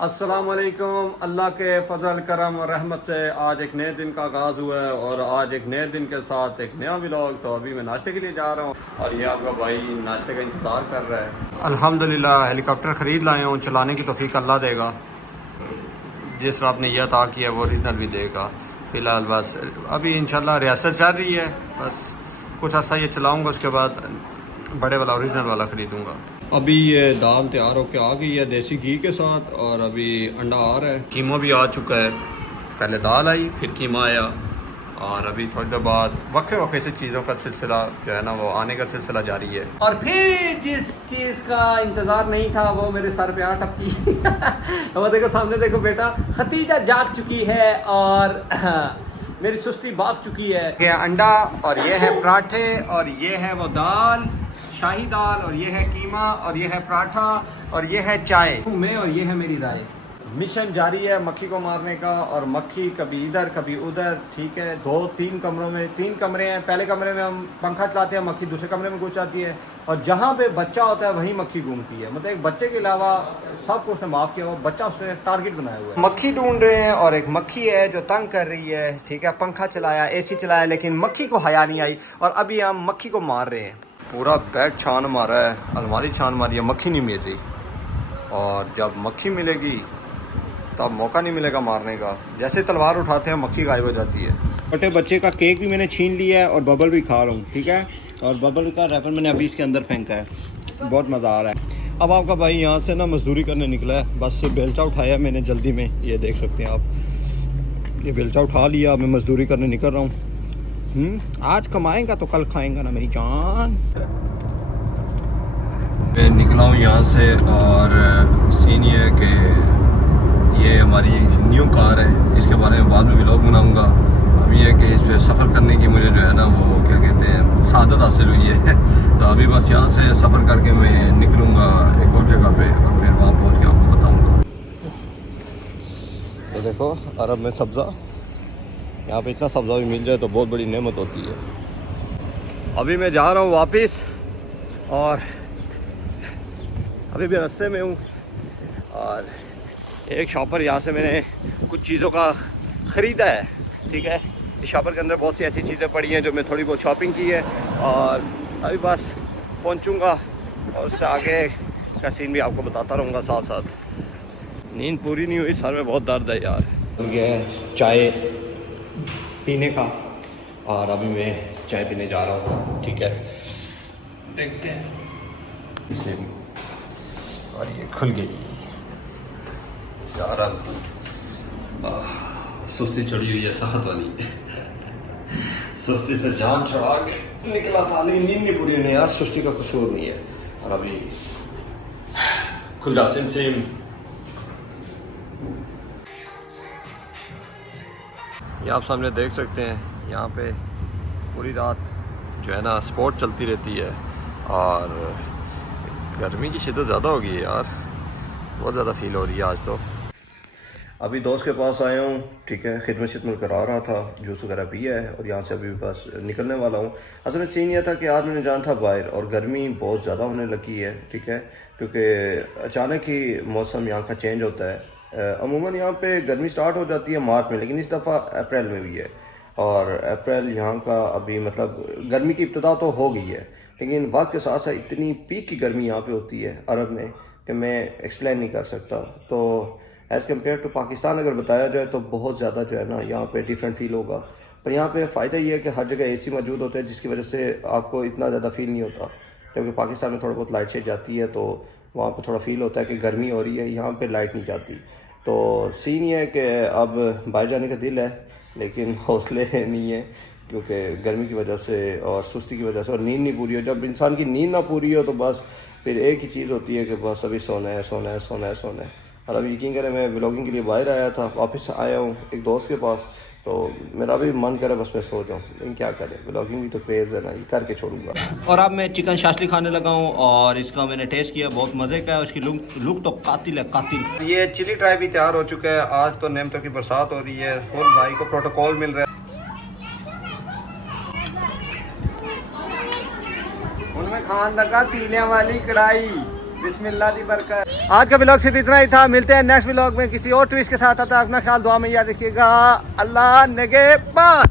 अस्सलामुअलैकुम। अल्लाह के फजल करम और रहमत से आज एक नए दिन का आगाज़ हुआ है और आज एक नए दिन के साथ एक नया व्लॉग। तो अभी मैं नाश्ते के लिए जा रहा हूँ और ये आपका भाई नाश्ते का इंतज़ार कर रहा है। अल्हम्दुलिल्लाह हेलीकॉप्टर ख़रीद लाए हूँ, चलाने की तौफीक अल्लाह देगा। जिस आपने यह अता किया वो ओरिजिनल भी देगा। फ़िलहाल बस अभी इंशाल्लाह रियासत चल रही है, बस कुछ अर्सा ये चलाऊँगा, उसके बाद बड़े वाला ओरिजिनल वाला ख़रीदूँगा। अभी ये दाल तैयार होके आ गई है देसी घी के साथ और अभी अंडा आ रहा है, कीमा भी आ चुका है। पहले दाल आई फिर कीमा आया और अभी थोड़ी देर बाद वक्फे से चीज़ों का सिलसिला जो है ना वो आने का सिलसिला जारी है। और फिर जिस चीज़ का इंतज़ार नहीं था वो मेरे सर पे आ टपकी। वो देखो सामने देखो बेटा, खतीजा जाग चुकी है और मेरी सुस्ती भाग चुकी है। ये अंडा और ये है पराठे और ये है वो दाल शाही दाल और ये है कीमा और ये है पराठा और ये है चाय में और ये है मेरी राय। मिशन जारी है मक्खी को मारने का और मक्खी कभी इधर कभी उधर, ठीक है। 2-3 कमरों में 3 कमरे हैं, पहले कमरे में हम पंखा चलाते हैं, मक्खी दूसरे कमरे में घुस जाती है और जहाँ पे बच्चा होता है वहीं मक्खी घूमती है। मतलब एक बच्चे के अलावा सबको उसने माफ़ किया, वो बच्चा उसने टारगेट बनाया हुआ है। मक्खी ढूंढ रहे हैं और एक मक्खी है जो तंग कर रही है, ठीक है। पंखा चलाया, AC चलाया, लेकिन मक्खी को हया नहीं आई और अभी हम मक्खी को मार रहे हैं। पूरा बेड छान मारा है, अलमारी छान मारी है, मक्खी नहीं मिल रही। और जब मक्खी मिलेगी तब मौका नहीं मिलेगा मारने का। जैसे तलवार उठाते हैं मक्खी गायब हो जाती है। छोटे बच्चे का केक भी मैंने छीन लिया है और बबल भी खा रहा हूँ, ठीक है। और बबल का रैपर मैंने अभी इसके अंदर फेंका है, बहुत मज़ा आ रहा है। अब आपका भाई यहाँ से ना मजदूरी करने निकला है, बस बेलचा उठाया मैंने जल्दी में, ये देख सकते हैं आप। ये बेलचा उठा लिया, मैं मजदूरी करने निकल रहा हूँ। आज कमाएगा तो कल खाएगा ना मेरी जान। मैं निकला हूँ यहाँ से और सीन ये है कि ये हमारी न्यू कार है, इसके बारे में बाद में व्लॉग बनाऊँगा। अभी ये कि इस पर सफ़र करने की मुझे जो है ना वो क्या कहते हैं सादत हासिल हुई है। तो अभी बस यहाँ से सफ़र करके मैं निकलूँगा एक और जगह पे और फिर वहाँ पहुँच के आपको बताऊँगा। तो देखो अरब में सब्ज़ा, यहाँ पे इतना सब्ज़ा भी मिल जाए तो बहुत बड़ी नेमत होती है। अभी मैं जा रहा हूँ वापस और अभी भी रास्ते में हूँ और एक शॉपर यहाँ से मैंने कुछ चीज़ों का ख़रीदा है, ठीक है। इस शॉपर के अंदर बहुत सी ऐसी चीज़ें पड़ी हैं जो मैं थोड़ी बहुत शॉपिंग की है और अभी बस पहुँचूँगा और उससे आगे का सीन भी आपको बताता रहूँगा साथ साथ। नींद पूरी नहीं हुई, सर में बहुत दर्द है यार। ये चाय पीने का और अभी मैं चाय पीने जा रहा हूँ, ठीक है। देखते हैं इसे भी। और ये खुल गई यार, सुस्ती चढ़ी हुई है सख्त वाली। सुस्ती से जान चढ़ा के निकला था, लेकिन नींद नहीं पूरी नहीं यार, सुस्ती का कसूर नहीं है। और अभी खुल जा सिम ये आप सामने देख सकते हैं। यहाँ पे पूरी रात जो है ना स्पोर्ट चलती रहती है और गर्मी की शिद्दत ज़्यादा हो गई है यार, बहुत ज़्यादा फील हो रही है आज तो। अभी दोस्त के पास आया हूँ, ठीक है। खिदमत शिदमत करा रहा था, जूस वगैरह पिया है और यहाँ से अभी बस निकलने वाला हूँ। असल में सीन यह था कि आज मैंने जाना था बाहर और गर्मी बहुत ज़्यादा होने लगी है, ठीक है। क्योंकि अचानक ही मौसम यहाँ का चेंज होता है। अमूमन यहाँ पे गर्मी स्टार्ट हो जाती है मार्च में, लेकिन इस दफ़ा अप्रैल में भी है। और अप्रैल यहाँ का अभी मतलब गर्मी की इब्तिदा तो हो गई है, लेकिन वक्त के साथ साथ इतनी पीक की गर्मी यहाँ पे होती है अरब में कि मैं एक्सप्लेन नहीं कर सकता। तो एज़ कम्पेयर टू पाकिस्तान अगर बताया जाए तो बहुत ज़्यादा जो है ना यहाँ पे डिफरेंट फील होगा। पर यहाँ पे फ़ायदा ये है कि हर जगह AC मौजूद होते हैं, जिसकी वजह से आपको इतना ज़्यादा फील नहीं होता। क्योंकि पाकिस्तान में थोड़ा बहुत लाइट शेड जाती है तो वहाँ पे थोड़ा फील होता है कि गर्मी हो रही है, यहाँ पे लाइट नहीं जाती। तो सीन ये है कि अब बाहर जाने का दिल है लेकिन हौसले नहीं है, क्योंकि गर्मी की वजह से और सुस्ती की वजह से और नींद नहीं पूरी हो। जब इंसान की नींद ना पूरी हो तो बस फिर एक ही चीज़ होती है कि बस अभी सोना है सोना है सोना है सोना है। और अभी यकीन करें मैं व्लॉगिंग के लिए बाहर आया था, वापस आया हूँ एक दोस्त के पास, तो मेरा भी मन करे बस मैं सो जाऊँ, लेकिन क्या करें, व्लॉगिंग भी तो क्रेज़ है ना, ये करके छोड़ूंगा। और अब मैं चिकन शाशली खाने लगा हूँ और इसका मैंने टेस्ट किया, बहुत मज़े का है। उसकी लुक तो कातिल है, कातिल। ये चिली ट्राई भी तैयार हो चुका है। आज तो नेमतों की बरसात हो रही है, फुल भाई को प्रोटोकॉल मिल रहा है। उनमें खान लगा तीलियां वाली कढ़ाई, बिस्मिल्लाह दी बरकत। आज का व्लॉग सिर्फ इतना ही था, मिलते हैं नेक्स्ट व्लॉग में किसी और ट्विस्ट के साथ। अपना ख्याल दुआ में याद रखिएगा। अल्लाह नेगेबान।